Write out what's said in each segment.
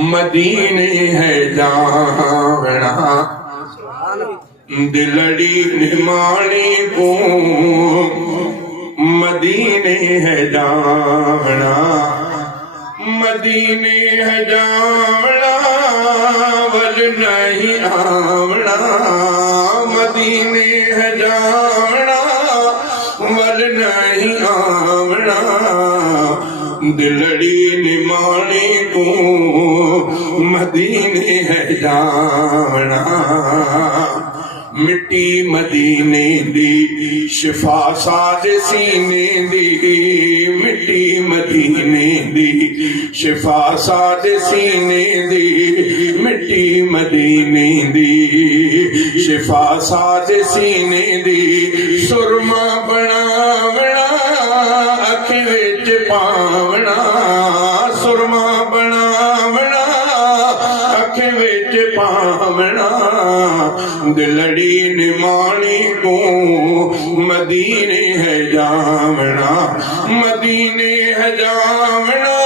मदीने है जावना, दिलड़ी निमाणी को मदीने है जावना, मदीने है जावना वल नहीं आवना, मदीने है जावना वल नहीं आवना, दिलड़ी निमाणी को मदीने है जावना। मिट्टी मदीने दी शिफा साद सीने दी, मिट्टी मदीने दी शिफा साद सीने दी, मिट्टी मदीने दी शिफा साद सीने दी, सुरमा बनावना अख विच पावना, सुरमा बनावना अख विच पावना, दिलड़ी निमाणी को मदीने है जावना, मदीने है जावना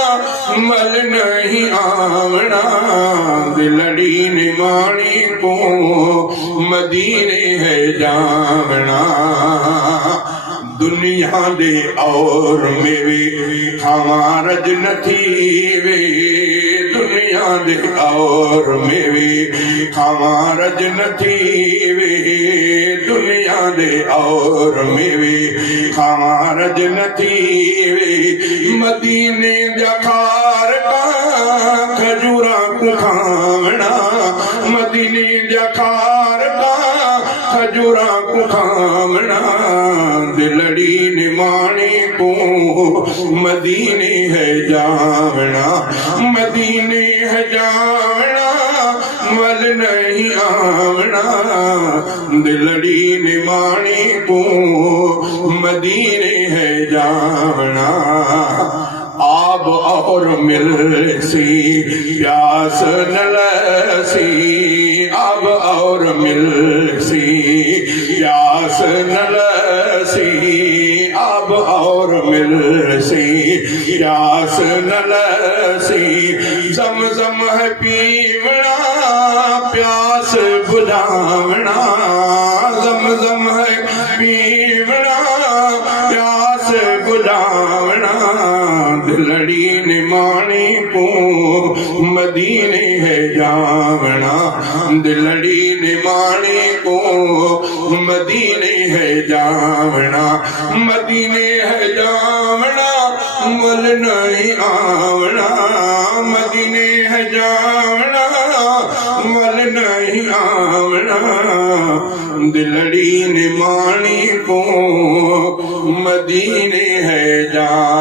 मल नहीं आवना, दिलड़ी निमाणी को मदीने है जावना। दुनिया दे और मेवे खावा रज नथी वे, दुनिया दे और मेवे खावा रज नथी वे, दुनिया दे और मेवे खावा रज नथी वे, मदीने दा खार का खजूरा को खावना, मदीने दा खार का खजूरा को खावना, दिलड़ी निमाणी को मदीने है जावना, मदीने है जावना मल नहीं आवना, दिलड़ी निमाणी को मदीने है जावना। आब और मिल सी प्यास नलसी, आब और मिल सी प्यास नलसी, आब और मिल सी प्यास नलसी, ज़म-ज़म है पीवना प्यास बुझावना, ज़म-ज़म है पीवना प्यास बुझावना, दिलड़ी निमाणी को मदीने है जावना, दिलड़ी निमाणी को मदीने है जावना, मदीने है जावना मल नहीं आवना, मदीने है जावना मल नहीं आवना, दिलड़ी निमाणी को मदीने है जावना।